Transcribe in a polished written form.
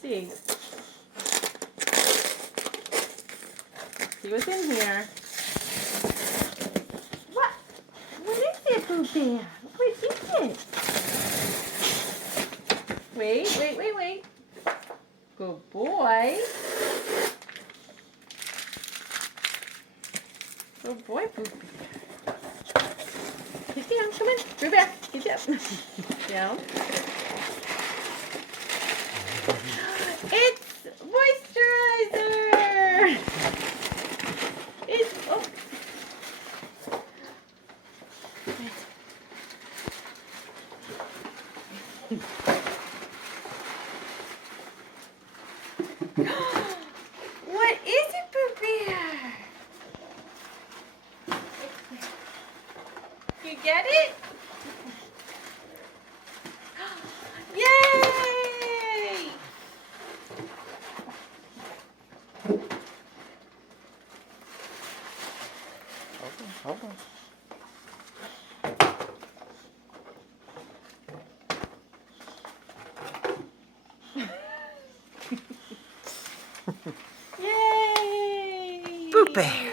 see. See what's in here. What? What is it, Brubear? What is it? Wait. Good boy. Good boy, Brubear. Get down, come on. Brubear, get down. Down. It's moisturizer! It's, oh. What is it, Brubear? You get it? Yay! Hold on. Yay! Brubear.